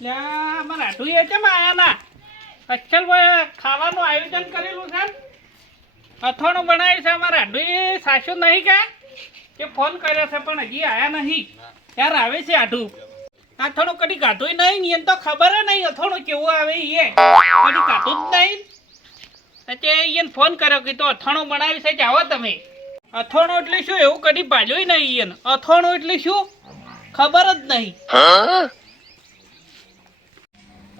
લ્યા મારા આટું એ કેમ આયા ના અચ્છલ ભાઈ ખાવાનું આયોજન કરેલું છે અથાણું બનાવ્યું છે અમારા આટું સાચું નહીં કે ફોન કર્યો છે પણ હજી આયા નહીં યાર આવે છે આટું અથાણું કદી કાઢું નહીં એને તો ખબર નહીં અથાણું કેવું આવે એ કદી કાઢું જ નહીં એટલે એને ફોન કર્યો કે તો અથાણું બનાવી છે આવો તમે અથાણું એટલે શું એવું કદી ભાજ્યું નહીં એને અથાણું એટલે શું ખબર જ નહીં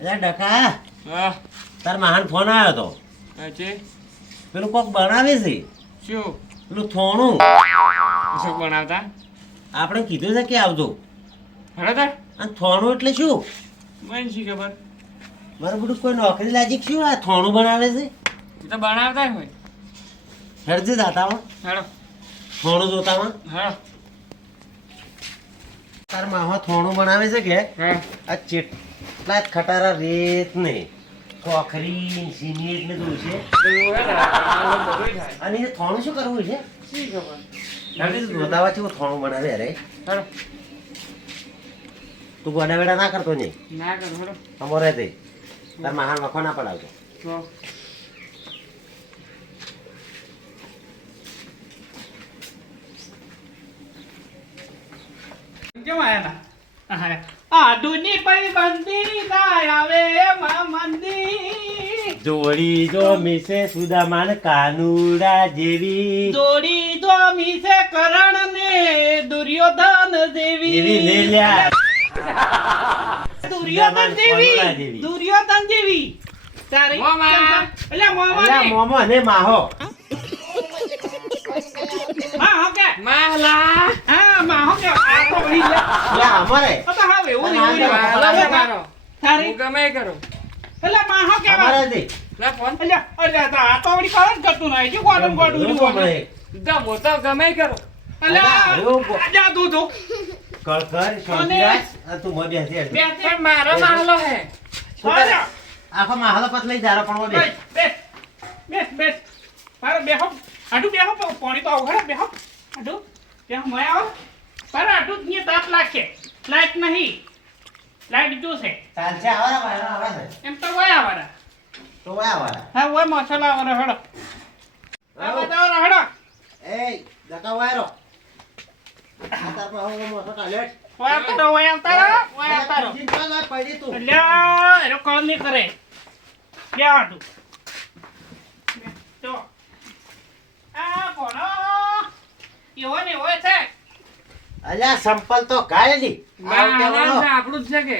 અરે ડકા હા તાર મહાન ફોન આવ્યો તો અચ્છે પેલું કોક બનાવે છે શું પેલું થોણું શું બનાવતા આપણે કીધું છે કે આવજો હળદર અને થોણું એટલે શું મને શી ખબર મારું બધું કોઈ નોકરી લાગી કે શું આ થોણું બનાવે છે એ તો બનાવતા હોય હેડજે દાતામાં હેડો થોણું જોતામાં હેડો તાર માહો થોણું બનાવે છે કે હા આ ચેટલા જ ખટારા રેત ને કોખરી સિમેન્ટ ને બધું છે અને એ થોણું શું કરવું છે શી ખબર હેડજે જોતાવા છે થોણું બનાવે અરે હેડો તું ગોડા વેડા ના કરતો નહીં ના કર હેડો અમારે તે તાર મહાન વખો ના પડાવતો તો કેમ આયા ના આડુની પઈ બંદી ના આવે માં મંદી જોડી જો મિસે સુદામાન કાનુડા જેવી જોડી દો મીસે કરણ ને દુર્યોધન એવી દેવી લે લ્યા દુર્યોધન દેવી દુર્યોધન દેવી તારે એટલે મોમા અલ્યા મોમો અને માહો હા હો કે માલા હા માહો કે આ તો વળી લે લ્યા અમારે તો હા એવું ના, નહીં ના, તારે હું ગમે એ કરું એટલે માહો કે અમારે તે લે ફોન એટલે આ તો વળી કારણ જ કરતું નહીં જો કોડમ કોડું એવું કોડું આપણે ગમો તો ગમે એ કરું એટલે એવું આજા દૂધો કળકર શાંતિરાજ અને તું મોં બેસી હેડ. બે પણ મારો માહલો હે શું કરે? આખો માહલો પત લઈ જારો પણ મોં બેસ. બેસ મારો બેહો આટું બેહો પાણી તો આવું બેહો આટું બેહો મય આવો પર આટું જ ને તાપ લાગશે લાઈટ નહીં લાઈટ જોશે ચાલશે આવારા વાયરો આવે છે એમ તો વયા વાળા તો વાય આવારા હા વય મસાલા વાળા હડો આ બધા હડો એ જકા વાયરો આ તાર પાસે હવે મોટો ટાલેટ વયા તારો વયા તારો ચિંતા ના પડી તું અલ્યા એનો કોલ નહીં કરે બે આટું તો આ કોનો એવો ને હોય છે અલ્યા સંપલ તો કાઢી માહલો આપણું જ છે કે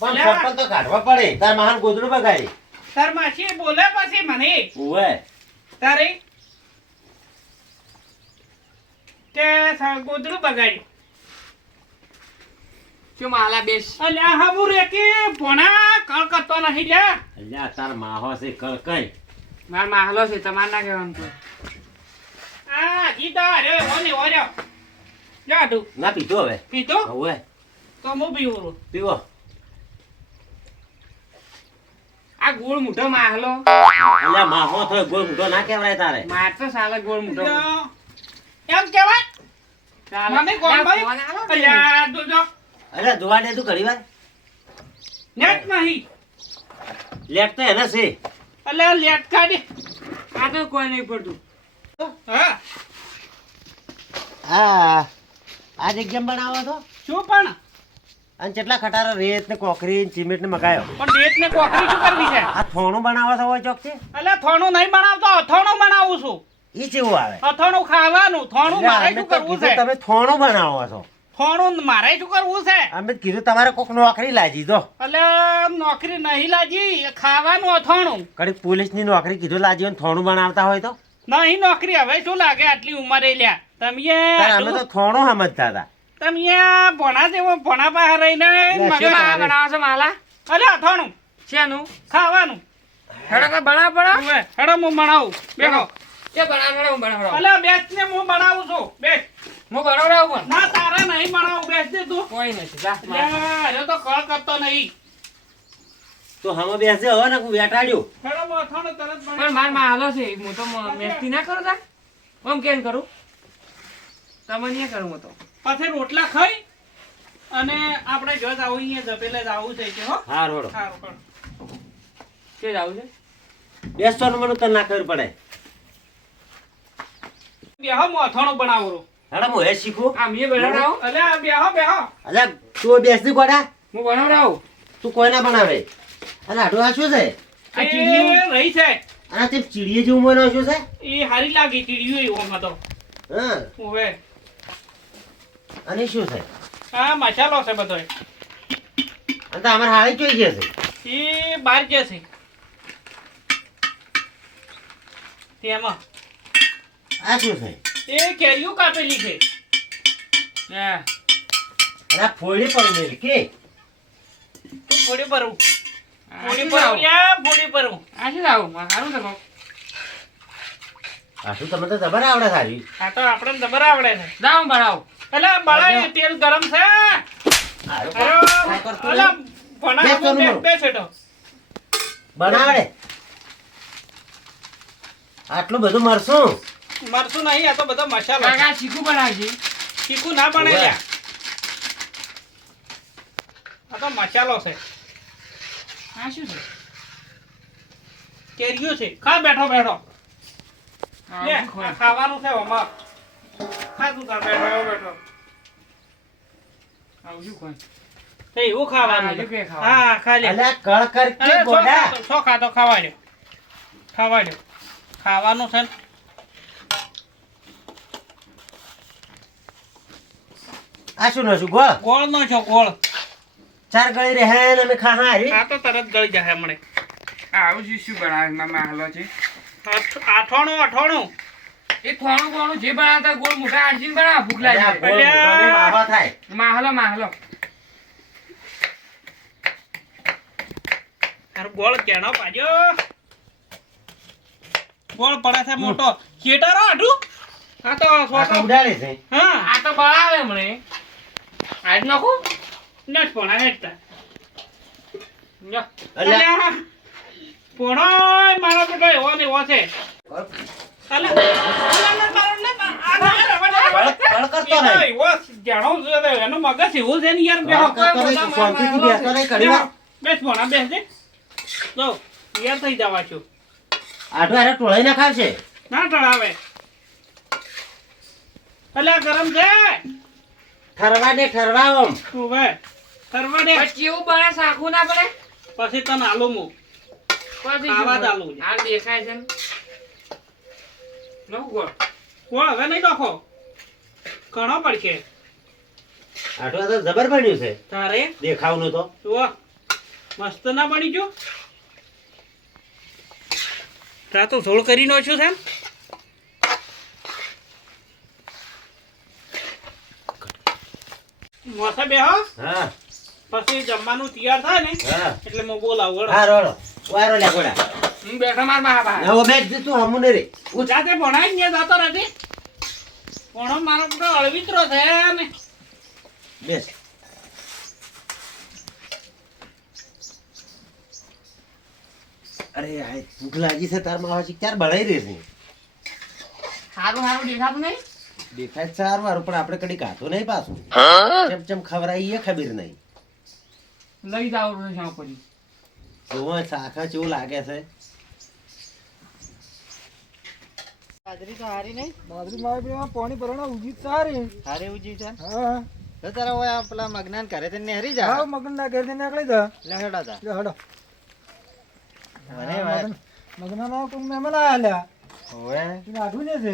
પણ અલ્યા. સંપલ તો કાઢવા પડે તાર મહાન ગોદડું બગાડી તાર માસી બોલે પછી મને ઉવે તારી કે ગોદડું બગાડ્યું શું માલા બેસ અલ્યા હાબુ રે કે ભણા કળ કરતો નહીં લે અલ્યા તાર માહો છે કળકઈ માર માહલો છે તમારે ના કહેવાનું તો આ ગીતા રે ઓને ઓર્યો જા તું ના પીતો હવે પીતો ઉવે તો હું પીવું પીવો આ ગોળ મોટો માહલો અલ્યા માહો થયો ગોળ મોટો ના કહેવાય તારે માર તો સાલે ગોળ મોટો એમ કેવાય ચાલે. મને કોણ લે, ભાઈ ફોન આલો ને. અલ્યા તું જો અલ્યા જોવા દે તું ઘડી વાર નેટ નહીં લેટ તો એને છે અલ્યા લેટ કાઢી આ તો કોઈ નહીં પડતું હા હા આ જગ્યા બનાવો તો શું પણ અને કેટલા ખટારા રેત ને કોકરી ને સિમેન્ટ ને મગાયો પણ ડેટ ને કોકરી શું કરવી છે આ થોણું બનાવો છો હોય ચોક છે અલ્યા થોણું નહીં બનાવતો અથાણું બનાવું છું ઈ કેવું આવે અથાણું ખાવાનું થોણું મારે અમે શું તો કરવું કીધું છે તમે થોણું બનાવો છો થોણું મારે શું કરવું છે અમે તો કીધું તમારે કોક નોકરી લાજી દો અલ્યા નોકરી નહીં લાજી ખાવાનું અથાણું કડી પોલીસ ની નોકરી કીધું લાજી હોય ને થોણું બનાવતા હોય તો નહીં નોકરી હવે શું લાગે આટલી ઉંમરે લ્યા તમે તાર અમે તો થોણું સમજતા હતા તમે ભણા જેવો ભણા બહાર રહીને શું શું મગજ- માલા બનાવો છો માલા અરે અથાણું શેનું ખાવાનું હેડો કે બનાવ પડા હવે હેડો હું બનાવું બેહો કે બનાવ હેડો હું બનાવડાવું અલ્યા બેસ ને હું બનાવું છું બેસ હું બનાવડાવું પણ ના તારે નહીં બનાવું બેસ દે તું કોઈ નથી જા અલ્યા, એ તો કળ કરતો નહીં તો હમે બેસે હવે ને વેટાડ્યું હેડો હું અથાણું તરત પણ બનાવું માર માહલો છે હું તો મેસ્તી ના કરું તા આમ કેમ કરું તમને કરું હું તો પછી રોટલા ખાઈ અને આપણે જો આવું અહીંયા જપેલે જ આવું છે કે હો હા રોડો સારું પણ કે જાવું છે બેસવાનું મને તને ના ખબર પડે બેહો મોથાણું બનાવરો હેડા હું હે શીખું આ મે બનાવડાવું અલ્યા બેહો બેહો અલ્યા તું બેસતી ગોડા હું બનાવડાવું તું કોઈ ના બનાવે અને આટલું આ શું છે આ એ ચીડિયું રહી છે અને તે ચીડીએ જેવું મને શું છે એ હારી લાગી ચીડિયું એવું તો હા હવે અને શું છે આ મસાલો છે બધો અને તો અમારે હાળી જોઈ છે એ બહાર જે છે તેમાં આ શું છે એ કેરીઓ કાપેલી છે હા અને આ ફોડી પડી મેલી કે તું ફોડી ભરું આ ફોડી શું ભરું લાવું? લ્યા ફોડી ભરું આ શું લાવું? સારું છે કોક. આ શું તમે તો જબર આવડે સારી આ તો આપણે જબર આવડે છે લાવ હું બનાવું. એટલે બળાય તેલ ગરમ છે અરે અલા ભણા બે સેટો બનાવડે આટલું બધું મરશું મરસું નહીં આ તો બધો મસાલો છે. કાકા ચીકુ બનાવે છે. ચીકુ ના બને લ્યા આ તો મસાલો છે આ શું છે? કેરીઓ છે ખા બેઠો બેઠો હા, લે હું ખોય. આ ખાવાનું છે ઓમાં ખા તું તાર બેઠો એવો બેઠો આવું શું ખોય? તે એવું ખાવાનું હા, હજુ કે છે. ખાવાનું. હા ખા લે અલ્યા કળ કર કે અરે ગોડા સો ખાતો ખાવા દો ખાવાનું છે ને. આ શું નશું ગોળ ગોળ નો છો ગોળ ચાર ગળી રહે ને અમે ખા હારી આ તો તરત ગળી જાય હમણે આ આવું શું બનાવે મામા હાલો છે? અઠાણું એ થોડું ઘણું જે બનાવતા ગોળ મોટા આરસીને બનાવે ભૂખ લાગે અલ્યા, છે. ગોળ મોઢાને માવા થાય માહલો માહલો તારું ગોળ કેણો પાજો ગોળ પડે છે મોટો ચેટારો આટલું આ તો આ તો છોકરો ઉડાડે છે હા આ તો બનાવે મને આજ નાખું નસ પણ હેડતા લ્યો. અલ્યા અલ્યા પોણો મારો બેટો એવો ને એવો છે અલ્યા કળ કરતો નહીં એવો જાણો છે એનું મગજ એવું છે ને યાર કળ કરતો નહીં શાંતિથી બેસતો નહીં ઘડી વાર બેસ પોણા બેસ દે જો યાર થઈ જવા છું આટલું હારે ટોળાઈ ના ખાવશે ના ટળાવે અલ્યા ગરમ છે ઠરવા દે ઠરવા આમ તું વે કરવા દે પછી એવું બને શાખું ના પડે પછી તને આલુ હું પછી ખાવા શું? જ આલું છે. હાલ દેખાય છે ને. નવું ગોળ. કોણ હવે નહીં નાખો ઘણો પડશે આટલું તો જબર બન્યું છે તારે દેખાવનું તો જુઓ મસ્ત ના બની ગયું તા તો ઝોળ કરી નાખ્યું છે મોસે બેહો હા પછી જમવાનું તૈયાર થાય ને હા એટલે હું બોલાવું હા રોડો વારો લ્યા ગોડા હું બેઠો માર મા બા. હવે બેઠ તું હમું ને રે જાતે ભણાય ને જતો નથી ભણો મારો બધો અળવિત્રો છે ને બેસ અરે આ ભૂખ લાગી છે તાર માં હજી ક્યારે બળાઈ રહી છે હારું હારું દેખાતું નહીં દેખાય છે સારું સારું પણ આપણે કડી કાઢો નહીં પાછું ચમ ચમ ખવરાઈ એ ખબર નહીં લઈ જાવ શાક પડી જોવો શાખા કેવું લાગે છે બાજરી તો હારી નહીં બાજરી મારે પેલા પાણી ભરણા ઉજી સારી હારી ઉજી છે હા તો તારા ઓય આ પેલા મગનાન ઘરે થી નેહરી જા હા મગન ના ઘેર થી નીકળી જા લે હેડા જા લે હડો વરે વાત મગના ના કોઈ મહેમાન આયા લ્યા ઓય તું આઠું ને છે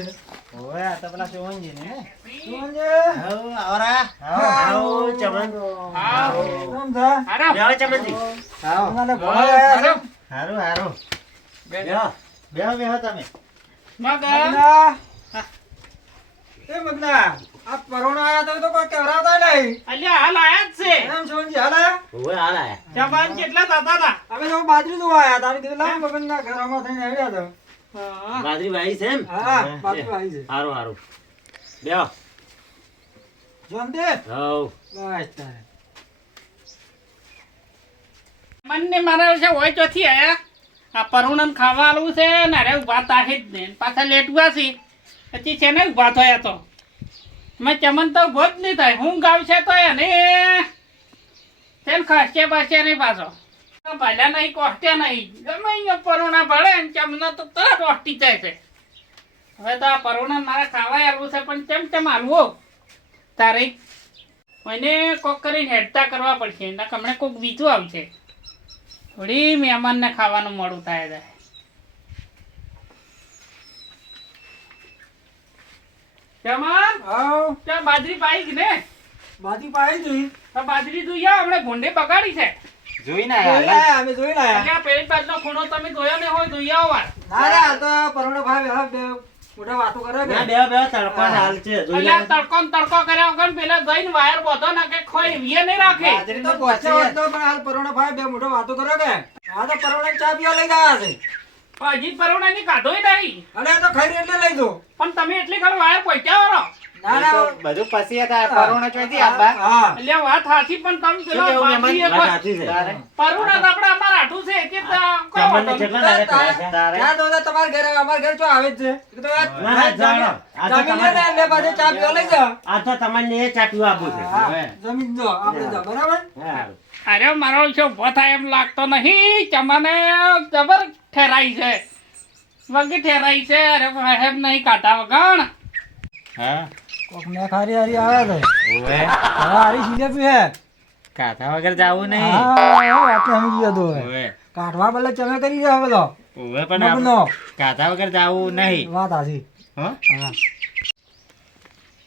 ઓય આ તો પેલા સોવનજી ને શું છે આવો આવરા આવો ચમન હા કેમ છે હારો બેહો ચમનજી આવો તમારે ભણાઈ આયા છે હારું હારું બેહો બેહો બેહો તમે મગ મગના એ મગના આ પરોણા આયા તો કોઈ કહેવરાવતા નહીં અલ્યા હાલ આયા જ છે એમ સોનજી હાલ આયા ઓવે હાલ આયા જવાન કેટલા થતા હતા અમે તો બાજરી જોવા આયા તારે કીધું લાવ મગન ના ઘરમાં થઈને આવ્યા તો હા. બાજરી વાઈ છે એમ હા બાજરી આવી છે હારું હારું બેહો જોનતે હવ બસ તારે મને મારા વિશે હોય ચોથી આયા આ પરુણન ખાવા આલું છે ને અરે ઉભા તાહે જ ને પાછા લેટવા છે પછી છે ને ઉભા થયા તો મેં ચમન તો ઉભો જ નહીં થાય હું ગાવશે તો એને તેમ ખસશે બસશે નહીં પાછો ભલ્યા નહીં કોસ્ટે નહીં ગમે અહીંયા પરોણા ભળે ને ચમનો તો તરત ઓસ્ટી જાય છે હવે તો આ પરોણા મારે ખાવા આવવું છે પણ ચમ હાલવું તારે મને કોક કરીને હેડતા કરવા પડશે એના હમણાં કોક બીજું આવશે થોડી મહેમાનને ખાવાનું મોડું થાય છે ચમન આવ ત્યાં બાજરી પાઈ જ ને બાજી પાઈ જોઈ આ બાજરી જોઈ આવો હમણાં ભૂંડે બગાડી છે જોઈને જોઈ આયા લાયા અમે જોઈ લાયા એટલે આ પેલી બાજુનો ખૂણો તમે જોયો ને હોય જોઈ આવો વાર ના ના આ તો પરોણો ભાઈ હવે બે મોટા વાતો કરે ના કે બે તડકો હાલ છે જોઈ એટલે આ તડકો ને તડકો કર્યા વગર પેલા જઈને વાયર બોધો ના કે ખોઈ વીએ નહીં રાખે બાજરી તો પહોંચે હોત તો પણ હાલ પરોણો ભાઈ બે મોટો વાતો કરે કે આ તો પરોણો ચા પીવા લઈ ગયા છે હજી પરોણાની કાઢોય નહીં અને આ તો ખાઈ એટલે લઈ દો પણ તમે એટલી ખર વાયર પહોંચ્યા વાળો ના ના બધું પછી હતા પરોણા ચોથી આબા હા એટલે વાત સાચી પણ તમે પેલો બાજરી એક વાત સાચી છે પરોણા તો આપણે અમારા હાટું છે કે કોઈ ચમનને વાંધો નહીં. કેટલા દાડે કર્યા છે? ક્યાં તો તમારા ઘરે અમારા ઘરે ચો આવે જ છે એ તો વાત ના, ના, જાણો. આ તો જમીન લે ને એટલે પાછો ચા પીવા લઈ જાઓ આ તો તમને એ ચાટ્યું આપવું છે હા, જમીન જો આપણે જો બરાબર હા. અરે મારો છો ઉભો થાય એમ લાગતો નહીં ચમને જબર ઠેરાઈ છે વગી ઠેરાઈ છે અરે સાહેબ નહીં કાઢા વગણ હા કોક ને ખારી હારી આવે છે ઓવે હા હારી જીલેબી હે કાથા વગર જાવું નહીં હા વાતે હમી ગયો તો ઓવે કાઢવા બદલે ચમે કરી રહ્યો હવે તો ઓવે પણ મગનો કાથા વગર જાવું નહીં વાત હાચી હો હા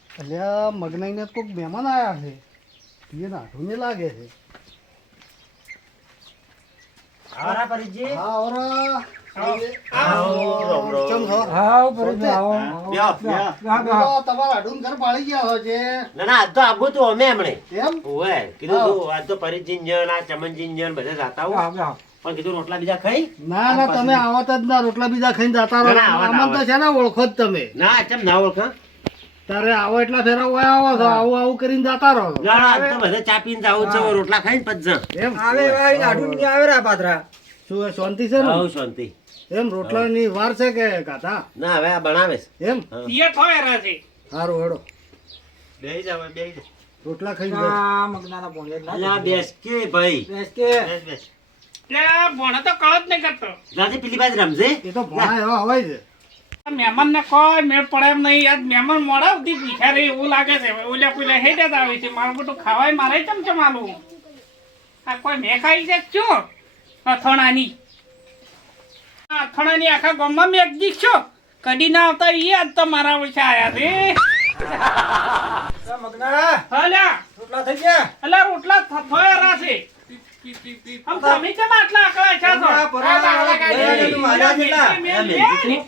એટલે આ મગનાઈને કોઈક મહેમાન આવ્યા છે એ નાઠું ને લાગે છે આવરા પરિચય? હા ઓરા આવો, ચમ છો હા ઉપર જ આવો બ્યો, બ્યો. હા હા તમારા હાડું ઘર પાડી ગયા હોય છે ના ના આજ તો આવું તું અમે હમણે એમ ઓવે કીધું તું આજ તો પરિચિંજન આ ચમનચિંજન બધે જાતા હો હા પણ કીધું રોટલા બીજા ખાઈ ના ના તમે આવત જ ના રોટલા બીજા ખાઈને જતા રહો ના, ના, આવત, આમાં તો આવત. છે ને ઓળખો જ તમે ના ચમ ના ઓળખા તારે આવો એટલા ફેરા ઓય આવો છો આવું આવું કરીને જતા રહો છો. ના ના, આજ તો બધે ચા પીને જાવું જ છે રોટલા ખાઈને પછી જા એમ આવે ભાઈ નાડું ની આવે રા પાત્રા શું એ શાંતિ છે ને આવું શાંતિ એમ રોટલાની વાર છે કે કાતા ના હવે આ બનાવે છે એમ તિયર થોય છે સારું હેડો બેહી જાવ બેહી જાવ રોટલા ખાઈને જાઓ. ના મગનાના પોણે અલ્યા બેસ કે ભાઈ બેસ કે બેસ બેસ એટલે ભણો તો કળ જ નહીં કરતો રાતે પેલી બાજ રમજે એ તો ભણા એવા હોય છે મહેમાનને કોઈ મેળ પડે એમ નહીં યાર મહેમાન મોડા સુધી ભીખા રહી એવું લાગે છે ઓલા પેલા હે જતા આવે છે મારું બધું ખાવાય મારે ચમચમાલું આ કોઈ મેં ખાઈ છે શું અથાણાની અથાણાની આખા ગામમાં મેં એક છો કદી ના આવતા એ આજ તો મારા ઓછા આયા છે મગના હલ્યા રોટલા થઈ ગયા અલા રોટલા થોયા છે આમ તમે કેમ આટલા આકડા છો તો? આ પરોણા વાળા કાઢી માર્યા કેટલા મેલ લે ને.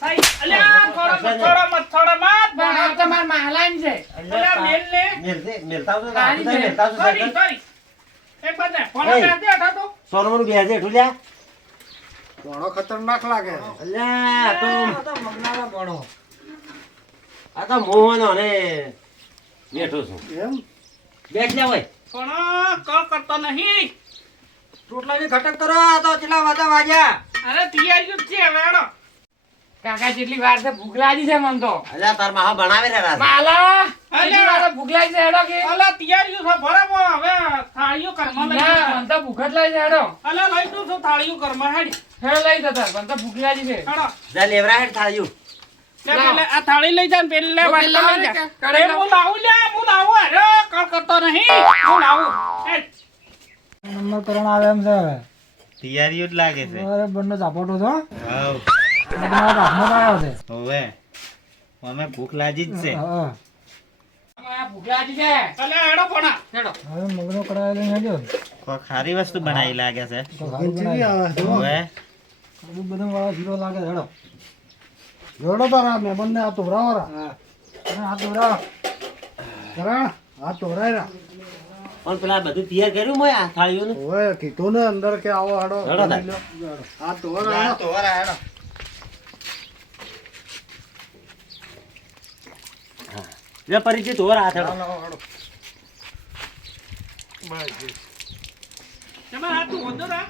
સાઈ, અલ્યા થોડા મત ભણાવ તમાર મહાલાન છે અલ્યા મેલ લે મેલતે મેલતા તો કાઢી દે. મેલતા તો સોરી, સોરી. એ બધા ફોન ઓય. કાઢી હટા તો. સોનમનું બેસે હેઠું લ્યા ઘણો ખતરનાક લાગે છે. અલ્યા આ તો આ તો મગનાના ભણો આ તો મોહનો ને બેઠો છું એમ બેઠ જા હોય પણ કળ કરતો નહીં રોટલાની ખટક કરો આ તો કેટલા વાતા વાગ્યા અરે તૈયારી જ છે હવે હેડો. કાકા જેટલી વાર છે ભૂખ લાગી છે મન તો અલ્યા તાર માહા બનાવે રે રાત માલા અલ્યા. એટલી વાર ભૂખ લાગી છે હેડો કે અલા તૈયારીઓ છે બરાબર હવે થાળીઓ ઘરમાં લઈ ના જા. મન તો ભૂખ જ લાગી છે હેડો અલા લઈ દઉં છું થાળીઓ ઘરમાં હેડ હેડો લઈ જતા મન તો ભૂખ લાગી છે હેડો જા લેવરા હેઠ થાયું લે પેલે આ થાળી લઈ જા ને પેલે તો વાટકો પેલા લઈ જા. કઢાઈ એ હું લાવું લે હું લાવું અરે કળ કરતો નહીં હું લાવું હેડ. નંબર કરણ આવે એમ છે હવે તૈયારીઓ જ લાગે છે અરે બંને ઝાપોટો છો હાવ મગનાના હાથમાં આવ્યો છે ઓવે અમે ભૂખ લાગી જ છે હા આ ભૂખ લાગી છે અલા હેડો ભણા હેડો હવે મગનો કરાવે લઈને હેડ્યો કોઈ ખારી વસ્તુ બનાવી લાગે છે તો સારું ચીવી બનાવ્યું. આવે છે હો. ઓવે બધું બધું વાળા જીરો લાગે છે, હેડો જોડો તારા મહેમાનને આ તોરાવાળા હા અને હાથ દોરાવો કરણ આ તોરાયરા પણ પેલા બધું તૈયાર કર્યું મોય આ થાળીઓનું ઓય કીધું ને અંદર કે આવો હાડો હેડો તાર. આ તોરા લે પરિચિત હોર હાથ હેડો તમે હાથ વધો રા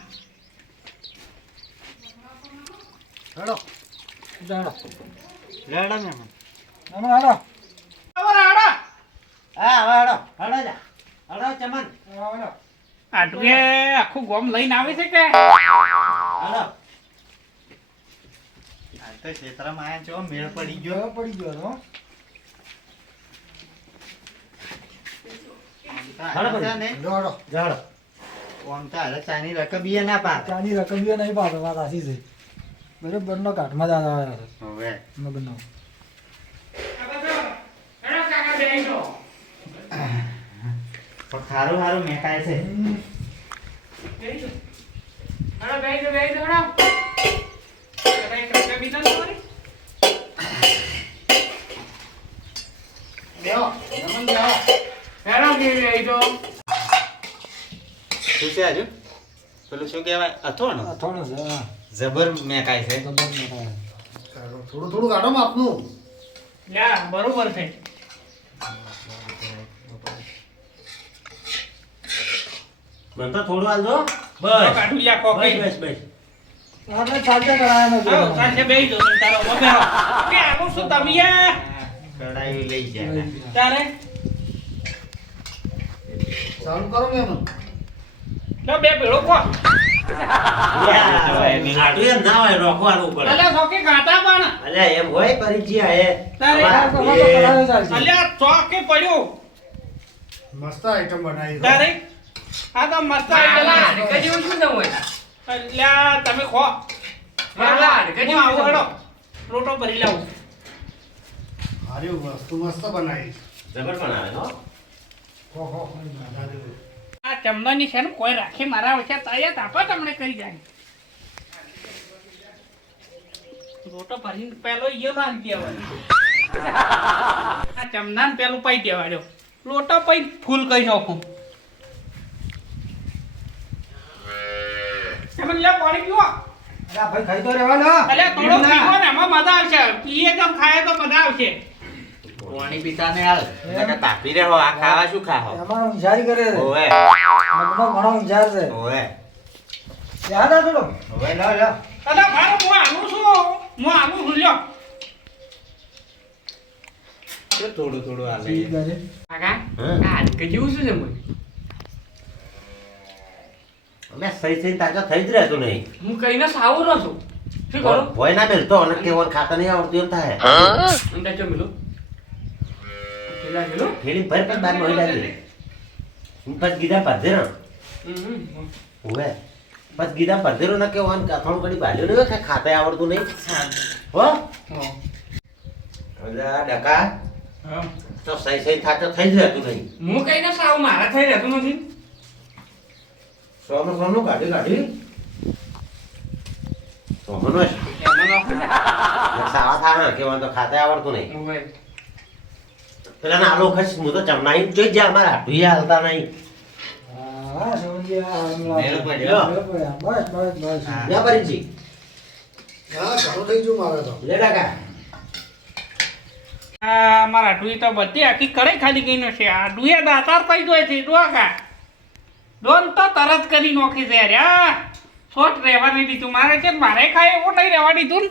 હેડો હેડો રેડા મેમ અમે હેડો બરાબર હેડો હા હવે હળો હળો જા હળો ચમન આટલું આખું ગોમ લઈને આવે છે કે હળો હાલ તો ક્ષેત્રમાં આયા છો મેળ પડી ગયો પડી ગયો હો. હળો છે ને જોડો. હળો આમ તો હાલે ચાની રકબીએ ના પાડે ચાની રકમ બી નહીં પાડો, વાત સાચી છે. બરોબરનો કાઠમાં જ આવ્યા છે હવે મગનો. પણ ખારું ખારું મેકાય છે શું છે આજુ પેલું શું કહેવાય અથોણ થોડું છે હા. જબર મેકાય છે જબર મેકાય. થોડું થોડું કાઢો માપનું. બરોબર છે. મને તો થોડું હાલજો બસ કાઢું લ્યા કોક બસ બસ બસ આપણે ચાલતે કરાયા નથી. આવો સાંજે બેહી જાઓ તમે તારો ઊભો બેહો. કે આવું શું તમે યાર? કડાઈ લઈ જાય તારે ચાલુ કરો મેમન. લો બે ભેળો કો. આટલું એમ ના હોય રોકવાનું પડે અલ્યા સોકે ગાતા પણ. અલ્યા એમ હોય પરિચય હે તારે આ તો કરાયો ચાલશે. અલ્યા ચોકે પડ્યો. મસ્ત આઈટમ બનાવી દો. તારે આ તો મસ્ત અલ્યા તમે ખો. હું આવું હેડો. રોટો ભરી લાવું. હારી વસ્તુ મસ્ત બનાવી. જબર બનાવે હો હો હો દાદા દેવ. આ ચમનાની છે ને કોઈ રાખી મારા વચ્ચે તાયા તાપા તમને કરી જાય. રોટો ભરીને પેલો ઈયો નાખ દેવાનો. આ ચમનાને પેલું પાઈ દેવાડ્યો. લોટો પાઈ ફૂલ કરી નાખું. તમે લે પાણી પીવો. અલ્યા ભાઈ ખાઈ તો રહેવા દો. અલ્યા થોડો પીવો ને એમાં મજા આવશે. પીએ તો ખાય તો મજા આવશે. પાણી પીતા ને હાલ નકર તાપી રહ્યો આ ખાવા શું ખાહો એમાં વિચારી કરે છે. ઓવે મગનો ઘણો વિચાર છે. ઓવે યાદ આ થોડો. ઓવે લો લો અલ્યા ભાઈ હું આવું છું. હું આવું છું લ્યો. તો થોડું થોડું હાલે ઠીક છે. અમે સહી સહી તાજો થઈ જ રહેતું નહીં હું કઈને સાવું રહું છું શું કરું ભોય ના બેલતો અને કેવાનું ખાતા નહીં આવડતું એમ થાય અંદર ચો મિલું પેલા મિલું ફેરી ભર પર બાર મહિલા દે હું પછી ગીધા પાધેરો ઓવે પછી ગીધા પાધેરો ના કેવાનું કાથણ કડી બાલ્યો નહીં કે ખાતા આવડતું નહીં હો અલ્યા ડકા તો સહી સહી થાતો થઈ જ રહેતું નહીં હું કઈને સાવું મારા થઈ રહેતું નથી સોનું સોનું કાઢી કાઢી સોમનો સાવા થા કેવાનું તો ખાતા આવડતું નહીં ઓવે પેલા ના આલો ખસ હું તો ચમનાઈ જોઈ જા અમારા હાટું હાલતા નહીં હા સમજ્યા. મેળ પડ્યો. બસ બસ બસ. હા. જા પરિચી હા ઘણું થઈ ગયું મારે તો. લે ડકા આ મારા ડુઈ તો બધી આખી કડાઈ ખાલી ગઈ છે. આ ડુએ દાતાર થઈ ગયો છે. ડોકા ડોન તો તરત કરી નોખી છે યાર. આ શોટ રહેવા નહીં દીધું મારે છે. મારે ખાય એવું નહીં રહેવા દીધું ને.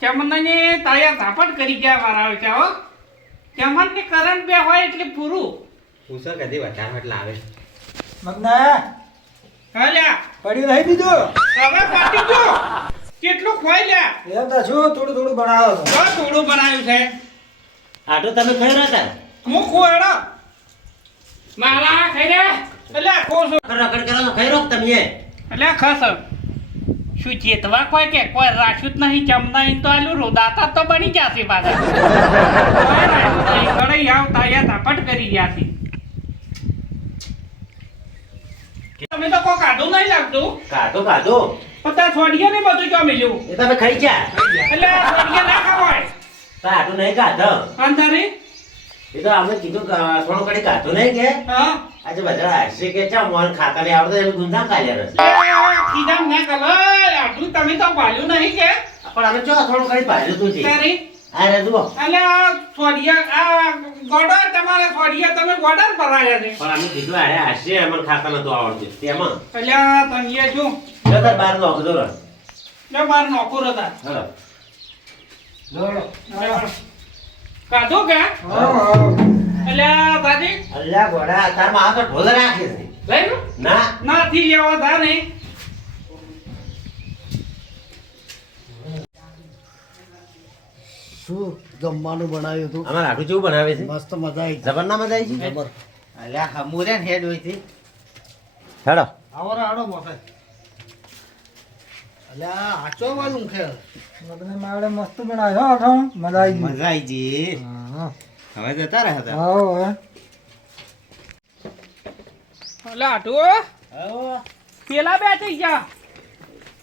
ચમનને તાળિયા ઝાપટ કરી ગયા મારા છે હો. ચમનને કરંટ બે હોય એટલે પૂરું. પૂછો કદી વટાવટ લાવે મગના હાલ્યા પડ્યું નહીં બીજું. હવે ફાટી ગયો. કેટલું ખોઈ લ્યા. એમ તો શું થોડું થોડું બનાવો છો. જો થોડું બનાવ્યું છે. આટલું તમે ખાઈ રહ્યા હતા હું ખોયડો માલા ખાઈ રે. એટલે ખો છું. રગડ કરો તો ખાઈ રહો તમે એટલે ખસ શું ચેતવા કોઈ કે કોઈ રાખ્યું જ નહીં. ચમના તો આલું દાતા તો બની જશે પાછા. કોઈ રાખ્યું નહીં. ઘણી આવતા યા ઝાપટ કરી ગયા છે. તમે તો કોઈ કાઢું નહીં લાગતું. કાધો કાધો પણ તાર છોડીએ ને બધું ક્યાં મિલ્યું. એ તમે ખાઈ જા એટલે આ છોડીએ ના ખવાય. તો આટલું નહીં કાધો અંધારી એ તો અમે કીધું કે થોડું કડી કાધું નહીં કે હા આજે બધા હશે કે ચા મોન ખાતા નહીં આવડતું એનું ગુંદા કાઢ્યા રસ કીધા ના કલો આટલું તમે તો ભાલ્યું નહીં કે પણ અમે ચો થોડું કડી પાડ્યું તું છે તારી અરે જુઓ એટલે આ છોડીયા આ ગોડો તમારે છોડીયા તમે ગોડા ભરાયા છે. પણ અમે કીધું અરે હશે અમને ખાતા નતું આવડતું તેમાં એટલે આ તમે શું જતા બાર નો કીધું જો બાર નોકર હતા. હેલો કાધું કે અલ્યા દાદી અલ્યા ગોડા તારમાં આ તો ઢોલ રાખે છે લઈ લો ના નાથી લેવા થા નહીં શું જમવાનું બનાવ્યું હતું અમાર આટું જેવું બનાવે છે મસ્ત મજા આવી જબર ના મજા આવી છે જબર અલ્યા હમુરે હેડ હોય છે હેડો આવો આડો મોફે અલ્યા આચો વાળું ખેલ મગને મારે મસ્ત બનાવ્યો અઠણ મજા આવી મજા આવી જી હવે જતા રહ્યા હતા આવો હે અલ્યા આટુ પેલા બે થઈ ગયા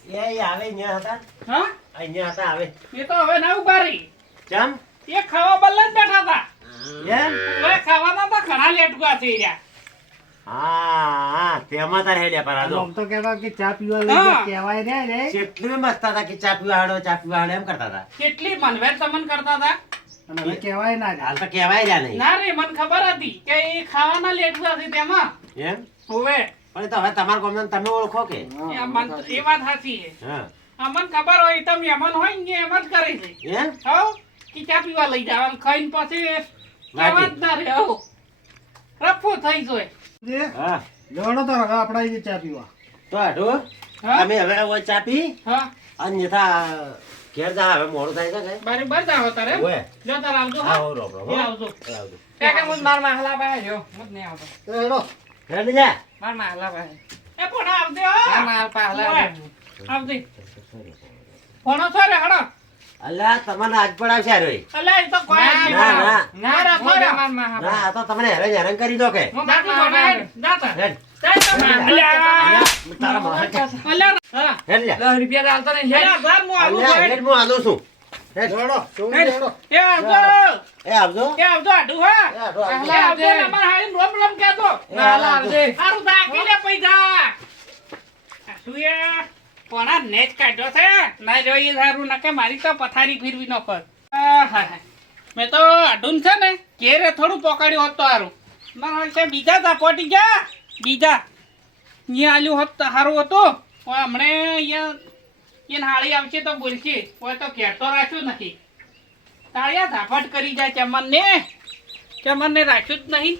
એ આવે અહીંયા હતા હા અહીંયા હતા આવે એ તો હવે ના ઉભા રહી ચમ એ ખાવા બલ્લે જ બેઠા હતા એમ હવે ખાવાના તો ઘણા લેટકા થઈ રહ્યા હા તેમાં તાર હેડ્યા પર આજો આમ તો કહેતા કે ચા પીવા લઈ હા. ગયા કહેવાય રે રે કેટલું મસ્ત હતા કે ચા પીવા હાડો એમ કરતા હતા કેટલી મનવેર સમન કરતા હતા અને હવે કહેવાય ના રે. હાલ તો કહેવાય રહ્યા નહીં ના રે મને ખબર હતી કે એ ખાવાના લેટકા છે તેમાં એમ હોવે પણ એ તો હવે તમારા ગામના તમે ઓળખો કે એ વાત સાચી છે હા અમને ખબર હોય તો મહેમાન હોય ને એમ જ કરે છે એમ હવ કે ચા પીવા લઈ જવાનું ખાઈને પછી કહેવા જ ના રે હવ રફો થઈ જોય જે હા લેવાનો તો હવે આપણે આવીએ ચા પીવા તો હાડો હા અમે હવે ઓય ચા પી હા અન્યથા ઘેર જા હવે મોડું થાય છે કે બરાબર જાવ તારે ઓય જો તારે આવજો હા હા હો રોબ રોબ એ આવજો આવજો કાકા મુજ માર માહલા બાય જો મુજ નહીં આવતો એ હેડો હેડ જા માર માહલા બાય એ પણ આવજો માર માર પાહલા આવજે ફોનો છો રે હડો અલ્યા તમને આજ પણ આવશે હારો અલ્યા એ તો કોઈ ના, ના ના ના ના, મોજા ના. માર માહલા ના આ તો તમને હેરાન કરી દો કે દાદી ભણા હેડ જાતા હેડ જાય તો અલ્યા અલ્યા તારા મોહે અલ્યા હા હેડ જા 10 રૂપિયા આલતો ને અલ્યા ઘર નું આવું અલ્યા હોય હેડ હું આલું છું હેડ હેડો સોની હેડ. હેડો એ આવજો એ આવજો એ આવજો આડું હા એ આડો એ આવજો આવજો ને અમાર હારી રોમ રોમ કહેતો માહલા આવજે હારું દાખી લે પૈસા તું એ કોના નેચ કાઢ્યો છે ના જોઈએ સારું ના કે મારી તો પથારી ફેરવી નો કર મેં તો અઢું છે ને ઘેરે થોડું પકડ્યું હોત તો સારું ના કે બીજા તા પોટી ગયા બીજા અહીંયા આલ્યું હોત તો સારું હતું પણ હમણે અહીંયા એને હાળી આવશે તો બોલશે હોય તો ઘેર તો રાખ્યું નથી તાળિયા ઝાપટ કરી જાય ચમનને રાખ્યું જ નહીં